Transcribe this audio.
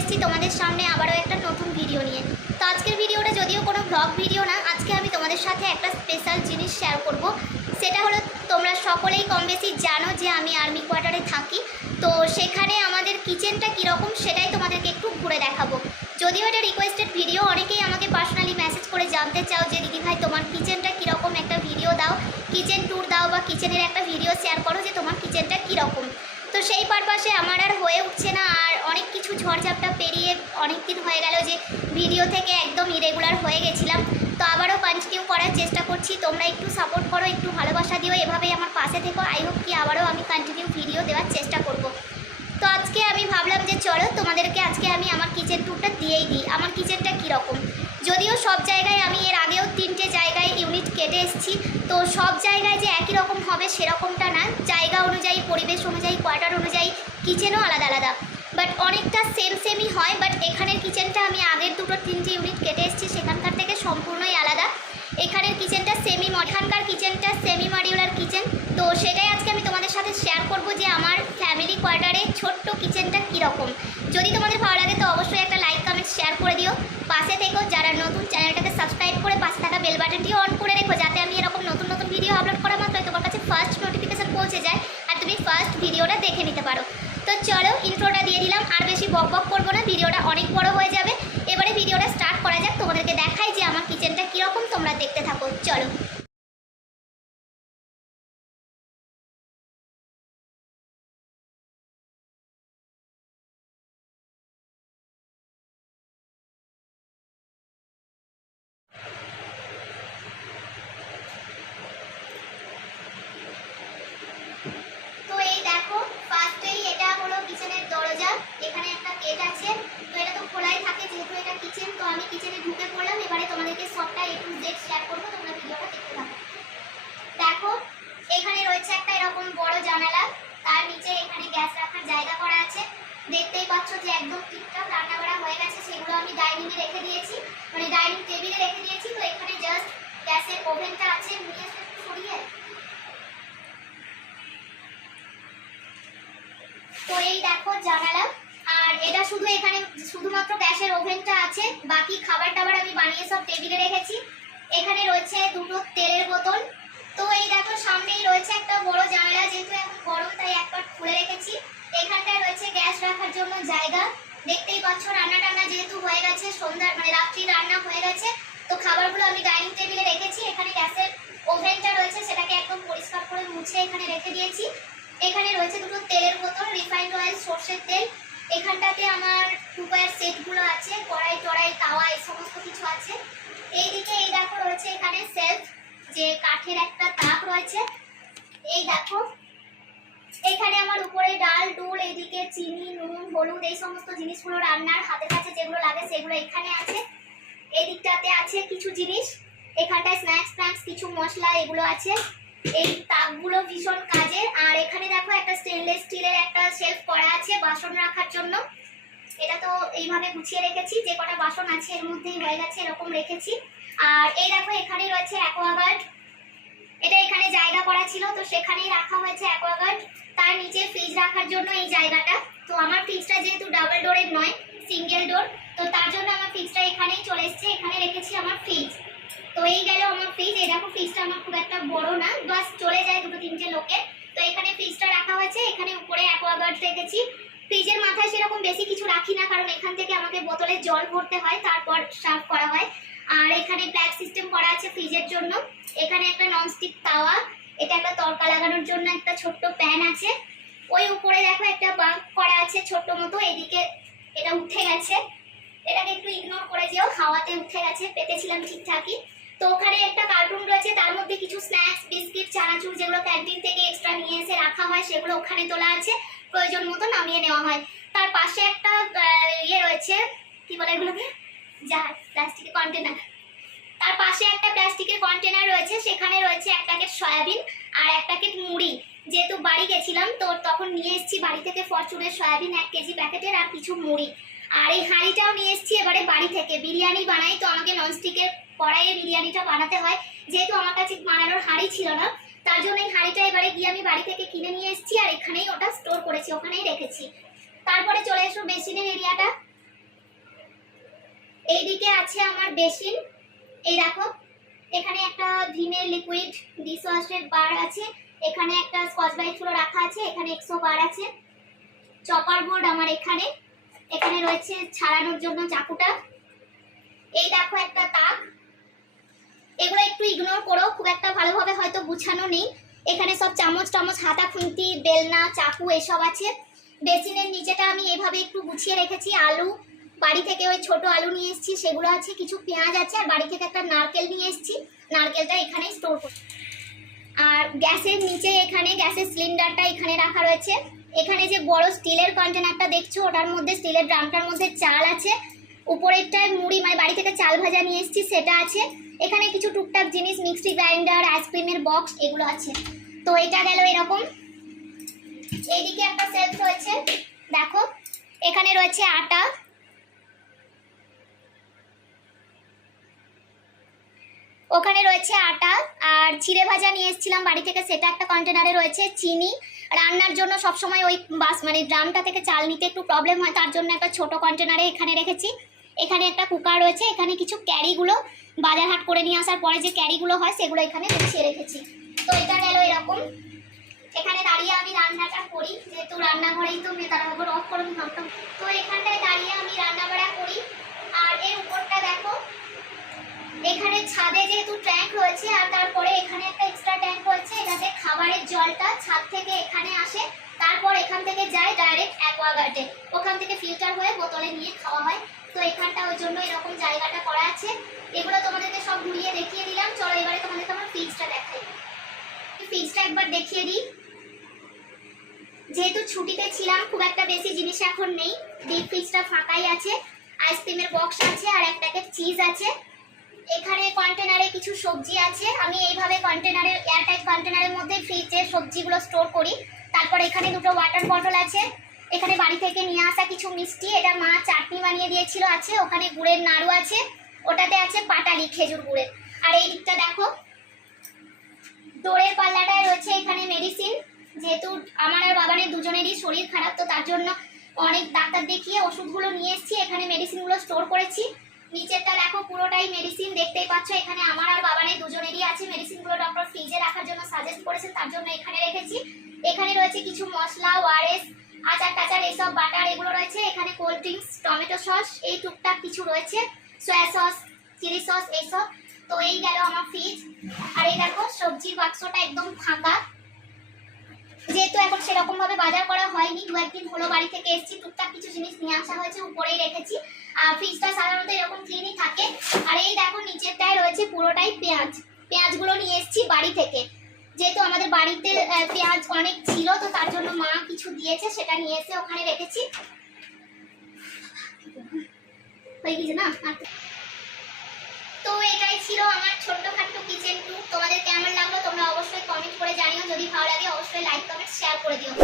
এসেছি তোমাদের সামনে আবারও একটা নতুন ভিডিও নিয়ে। তো আজকের ভিডিওটা যদিও কোনো ব্লগ ভিডিও না, আজকে আমি তোমাদের সাথে একটা স্পেশাল জিনিস শেয়ার করব। সেটা হলো, তোমরা সকলেই কম বেশি জানো যে আমি আর্মি কোয়ার্টারে থাকি। তো সেখানে আমাদের কিচেনটা কীরকম সেটাই তোমাদেরকে একটু ঘুরে দেখাবো। যদিও এটা রিকোয়েস্টেড ভিডিও, অনেকেই আমাকে পার্সোনালি মেসেজ করে জানতে চাও যে দিদি ভাই তোমার কিচেনটা কীরকম, একটা ভিডিও দাও, কিচেন ট্যুর দাও বা কিচেনের একটা ভিডিও শেয়ার করো যে তোমার কিচেনটা কীরকম। তো সেই পারপাসে আমার আর হয়ে উঠছে না, আর অনেক কিছু ঝড়ঝাপটা পেরিয়ে অনেক দিন হয়ে গেল যে ভিডিও থেকে একদম ইরেগুলার হয়ে গেছিলাম। তো আবারও কন্টিনিউ করার চেষ্টা করছি, তোমরা একটু সাপোর্ট করো, একটু ভালোবাসা দিও, এভাবেই আমার পাশে থেকো। আই হোপ কি আবারও আমি কন্টিনিউ ভিডিও দেওয়ার চেষ্টা করব। তো আজকে আমি ভাবলাম যে চলো তোমাদেরকে আজকে আমি আমার কিচেন ট্যুরটা দিয়েই দিই, আমার কিচেনটা কীরকম। যদিও সব জায়গায় আমি এর আগেও 3টে জায়গায় ইউনিট কেটে এসেছি, তো সব জায়গায় যে একই রকম হবে সেরকমটা না, জায়গা অনুযায়ী, পরিবেশ অনুযায়ী, কোয়ার্টার অনুযায়ী কিচেনও আলাদা আলাদা, বাট অনেকটা সেমই হয়। বাট এখানের কিচেনটা আমি আগের 3টে ইউনিট কেটে এসেছি সেখানকার থেকে সম্পূর্ণই আলাদা। এখানের কিচেনটা এখানকার কিচেনটা সেমি মডিউলার কিচেন। তো সেটাই আজকে আমি তোমাদের সাথে শেয়ার করব যে আমার ফ্যামিলি কোয়ার্টারে ছোট্ট কিচেনটা কীরকম। যদি তোমাদের ভালো লাগে তো অবশ্যই একটা লাইক কমেন্ট শেয়ার করে দিও, পাশে থেকো। যারা নতুন চ্যানেলটাকে সাবস্ক্রাইব করে পাশে থাকা বেল বাটনটিও অন করে রেখো, যাতে আমি এরকম নতুন নতুন ভিডিও আপলোড করা মাত্রই তোমার কাছে ফার্স্ট নোটিফিকেশান পৌঁছে যায় আর তুমি ফার্স্ট ভিডিওটা দেখে নিতে পারো। তো চলো ইন্ট্রোটা দিয়ে দিলাম, আর বেশি বক করবো না, ভিডিওটা অনেক বড় হয়ে যাবে। এবারে ভিডিওটা স্টার্ট করা যাক, তোমাদেরকে দেখাই যে আমার কিচেনটা কীরকম, তোমরা দেখতে থাকো চলো। তো এই দেখো, ফার্স্টেই এটা হলো কিচেনের দরজা, এখানে একটা গেট আছে। তো এটা তো খোলাই থাকে যেহেতু এটা কিচেন। তো আমি কিচেনে ঢুকে পড়লাম, এবারে তোমাদেরকে সবটা A to Z শেয়ার করবো, তোমরা ভিডিওটা দেখতে থাকো। দেখো এখানে রয়েছে একটা এরকম বড় জানালা, তার নিচে এখানে গ্যাস রাখার জায়গা করা আছে। দেখতেই পাচ্ছ যে একদম ঠিকঠাক রান্না করা হয়ে গেছে, সেগুলো আমি ডাইনিংয়ে রেখে দিয়েছি, মানে ডাইনিং টেবিলে রেখে দিয়েছি। তো এখানে জাস্ট গ্যাসের ওভেনটা আছে, নিয়ে একটু সরিয়ে। তো এই দেখো জানালা, আর এটা শুধু এখানে শুধুমাত্র গ্যাসের ওভেনটা আছে, বাকি খাবার টাবার আমি বানিয়ে সব টেবিলে রেখেছি। এখানে রয়েছে 2টো তেলের বোতল। তো এই দেখো সামনেই রয়েছে একটা বড় জানালা, যেহেতু এখন গরম তাই এক পার্ট খুলে রেখেছি। এখানটায় রয়েছে গ্যাস রাখার জন্য জায়গা। দেখতেই পাচ্ছ রান্না টান্না যেহেতু হয়ে গেছে, সন্ধ্যার মানে রাত্রি রান্না হয়ে গেছে, তো খাবারগুলো আমি ডাইনিং টেবিলে রেখেছি। এখানে গ্যাসের ওভেনটা রয়েছে, সেটাকে একদম পরিষ্কার করে মুছে এখানে রেখে দিয়েছি। এখানে রয়েছে 2টো তেলের বোতল, রিফাইন্ড অয়েল, সর্ষের তেল। এখানটাতে আমার কুকারের সেটগুলো আছে, কড়াই টড়াই, তাওয়া, এই সমস্ত কিছু আছে। এইদিকে এই দেখো রয়েছে এখানে সেলফ, যে কাঠের একটা তাক রয়েছে। এই দেখো এখানে আমার উপরে ডাল ডুল, এইদিকে চিনি, নুন, হলুদ, এই সমস্ত জিনিসগুলো রান্নার হাতের কাছে যেগুলো লাগে সেগুলো এখানে আছে। এই দিকটাতে আছে কিছু জিনিস, এখানটায় স্ন্যাক্স ফ্ন্যাক্স কিছু মশলা এগুলো আছে। এই তাকগুলো ভীষণ কাজের। আর এখানে দেখো একটা স্টেনলেস স্টিলের একটা শেলফ করা আছে বাসন রাখার জন্য। এটা তো এইভাবে গুছিয়ে রেখেছি, যে কটা বাসন আছে এর মধ্যেই হয়ে গেছে, এরকম রেখেছি। আর এই দেখো এখানে রয়েছে অ্যাকোয়াগার্ড, এটা এখানে জায়গা করা ছিল তো সেখানেই রাখা হয়েছে অ্যাকোয়াগার্ড। তার নিচে ফ্রিজ রাখার জন্য এই জায়গাটা। তো আমার ফ্রিজটা যেহেতু ডাবল ডোরের নয়, সিঙ্গেল ডোর, তো তার জন্য আমার ফ্রিজটা এখানেই চলে এসছে, এখানে রেখেছি আমার ফ্রিজ। তো এই গেল আমার ফ্রিজ। এই দেখো ফ্রিজটা আমার খুব একটা বড় না, বাস চলে যায় 2-3টে লোকের। তো এখানে ফ্রিজটা রাখা হয়েছে, এখানে উপরে অ্যাকোয়াগার্ড রেখেছি। ফ্রিজের মাথায় সেরকম বেশি কিছু রাখি না, কারণ এখান থেকে আমাকে বোতলে জল ভরতে হয়, তারপর সার্ভ করা হয়। আর এখানে ব্ল্যাক সিস্টেম করা আছে ফ্রিজের জন্য। এখানে একটা ননস্টিক তাওয়া, এটা একটা তড়কা লাগানোর জন্য একটা ছোট্ট প্যান আছে। ওই উপরে দেখো একটা বাঙ্ক করা আছে ছোট্ট মতো, এদিকে এটা উঠে গেছে, এটাকে একটু ইগনোর করে যেও, হাওয়াতে উঠে গেছে, পেতেছিলাম ঠিকঠাকই। তো ওখানে একটা কার্টুন রয়েছে, তার মধ্যে কিছু স্ন্যাক্স, বিস্কিট, চানাচুর যেগুলো ক্যান্টিন থেকে এক্সট্রা নিয়ে এসে রাখা হয় সেগুলো ওখানে তোলা আছে, প্রয়োজন মতো নামিয়ে নেওয়া হয়। তার পাশে একটা ইয়ে রয়েছে, কি বলে এগুলোকে, যা প্লাস্টিকের কন্টেনার। তার পাশে একটা প্লাস্টিকের কন্টেনার রয়েছে, সেখানে রয়েছে 1 প্যাকেট সয়াবিন আর 1 প্যাকেট মুড়ি। যেহেতু বাড়ি গেছিলাম তো তখন নিয়ে এসেছি বাড়ি থেকে ফরচুনের সয়াবিন 1 কেজি প্যাকেটের, আর কিছু মুড়ি। আর এই হাঁড়িটাও নিয়ে এসেছি এবারে বাড়ি থেকে। বিরিয়ানি বানাই তো আমাকে ননস্টিকের কড়াইয়ে বিরিয়ানিটা বানাতে হয়, যেহেতু আমার কাছে বানানোর হাঁড়ি ছিল না, তার জন্য এই হাঁড়িটা এবারে গিয়ে আমি বাড়ি থেকে কিনে নিয়ে এসেছি, আর এখানেই ওটা স্টোর করেছি, ওখানেই রেখেছি। তারপরে চলে এসো বেসিনের এরিয়াটা। এইদিকে আছে আমার বেসিন। এই দেখো এখানে একটা ভিমের লিকুইড ডিশওয়াশের বার আছে, এখানে একটা স্কচ ব্রাইট গুলো রাখা আছে, এখানে এক্সো বার আছে, চপার বোর্ড আমার এখানে, এখানে রয়েছে ছাড়ানোর জন্য চাকুটা। এই দেখো একটা তাক, এগুলো একটু ইগনোর করো, খুব একটা ভালোভাবে হয়তো গুছানো নেই। এখানে সব চামচ টামচ, হাতা খুন্তি, বেলনা, চাকু এসব আছে। বেসিনের নিচেটা আমি এভাবে একটু গুছিয়ে রেখেছি। আলু বাড়ি থেকে ওই ছোট আলু নিয়ে এসেছি, সেগুলো আছে, কিছু পেঁয়াজ আছে, আর বাড়ি থেকে একটা নারকেল নিয়ে এসেছি, নারকেলটা এখানে স্টোর করছি। আর গ্যাসের নিচে এখানে গ্যাসের সিলিন্ডারটা এখানে রাখা রয়েছে। এখানে যে বড় স্টিলের কন্টেনারটা দেখছো, ওটার মধ্যে, স্টিলের ড্রামটার মধ্যে চাল আছে, উপরেরটায় মুড়ি, মানে বাড়ি থেকে চাল ভাজা নিয়ে এসেছি সেটা আছে। এখানে কিছু টুকটাক জিনিস, মিক্সি গ্রাইন্ডার, আইসক্রিমের বক্স, এগুলো আছে। তো এটা গেল এরকম। এইদিকে একটা সেলফ রয়েছে, দেখো এখানে রয়েছে আটা, ওখানে রয়েছে আটা, আর চিড়ে ভাজা নিয়ে এসেছিলাম বাড়ি থেকে, সেটা একটা কন্টেনারে রয়েছে। চিনি, রান্নার জন্য সবসময় ওই মানে ড্রামটা থেকে চাল নিতে একটু প্রবলেম হয়, তার জন্য একটা ছোট কন্টেনারে এখানে রেখেছি। এখানে একটা কুকার রয়েছে, এখানে কিছু ক্যারিগুলো বাজার হাট করে নিয়ে আসার পরে যে ক্যারিগুলো হয় সেগুলো এখানে গুছিয়ে রেখেছি। তো এটা গেল এরকম। এখানে দাঁড়িয়ে আমি রান্নাটা করি, যেহেতু রান্নাঘরেই তো তারপর অফ করে আমি ভাবতাম, তো এখানটায় দাঁড়িয়ে আমি রান্না বাড়া করি। আর এর উপরটা দেখো, এখানে ছাদে যেহেতু ট্যাঙ্ক রয়েছে, আর তারপরে এখানে একটা এক্সট্রা ট্যাঙ্ক রয়েছে, এটাতে খাবারের জলটা ছাদ থেকে এখানে আসে, তারপর এখান থেকে যায় ডাইরেক্ট অ্যাকোয়াগার্ডে, ওখান থেকে ফিল্টার হয়ে বোতলে নিয়ে খাওয়া হয়। তো এখানটা ওই জন্য এরকম জায়গাটা করা আছে। এগুলো তোমাদেরকে সব ঘুরিয়ে দেখিয়ে দিলাম। চলো এবারে তোমাদেরকে আমার ফ্রিজটা দেখাই। ফ্রিজটা একবার দেখিয়ে দিই। যেহেতু ছুটিতে ছিলাম, খুব একটা বেশি জিনিস এখন নেই, ডিপ ফ্রিজটা ফাঁকাই আছে। আইসক্রিমের বক্স আছে, আর এক প্যাকেট চিজ আছে। এখানে কন্টেনারে কিছু সবজি আছে, আমি এইভাবে কন্টেনারে, এয়ারটাইট কন্টেনারের মধ্যে ফ্রিজে সবজিগুলো স্টোর করি। তারপর এখানে দুটো ওয়াটার বটল আছে, এখানে বাড়ি থেকে নিয়ে আসা কিছু মিষ্টি, এটা মা চাটনি বানিয়ে দিয়েছিল, আছে। ওখানে গুড়ের নাড়ু আছে, ওটাতে আছে পাটালি খেজুর গুড়ের। আর এই দিকটা দেখো, দৌড়ের পাল্লাটায় রয়েছে এখানে মেডিসিন। যেহেতু আমার আর বাবানের দুজনেরই শরীর খারাপ, তো তার জন্য অনেক ডাক্তার দেখিয়ে ওষুধগুলো নিয়ে এসেছি, এখানে মেডিসিনগুলো স্টোর করেছি। নিচেরটা দেখো পুরোটাই মেডিসিন, দেখতেই পাচ্ছ। এখানে আমার আর বাবানের দুজনেরই আছে মেডিসিনগুলো, ডক্টর ফ্রিজে রাখার জন্য সাজেস্ট করেছেন, তার জন্য এখানে রেখেছি। এখানে রয়েছে কিছু মশলা, ওআরএস, আচার টাচার, এইসব বাটার, এগুলো রয়েছে। এখানে কোল্ড ড্রিঙ্কস, টমেটো সস, এই টুকটাক কিছু রয়েছে, সয়া সস, চিলি সস, এইসব। তো এই গেল আমার ফ্রিজ। আর এই দেখো সবজির বাক্সটা একদম ফাঁকা, যেহেতু এখন সেরকম ভাবে বাজার করা হয়নি, দু একদিন হলো বাড়ি থেকে এসেছি, টুকটাক কিছু জিনিস নিয়ে আসা হয়েছে, উপরেই রেখেছি। আর ফ্রিজটা সাধারণত এরকম ক্লিনই থাকে। আর এই দেখো নিচেরটায় রয়েছে পুরোটাই পেঁয়াজ, পেঁয়াজগুলো নিয়ে এসেছি বাড়ি থেকে, যেহেতু আমাদের বাড়িতে পেঁয়াজ অনেক ছিল, তো তার জন্য মা কিছু দিয়েছে, সেটা নিয়ে এসে ওখানে রেখেছি। হয়ে গেছে না? তো এটাই ছিল আমার ছোট্টখাট্ট কিচেন ট্যুর। তোমাদের কেমন লাগলো তোমরা অবশ্যই কমেন্ট করে জানিও। যদি ভালো লাগে অবশ্যই লাইক, কমেন্ট, শেয়ার করে দিও।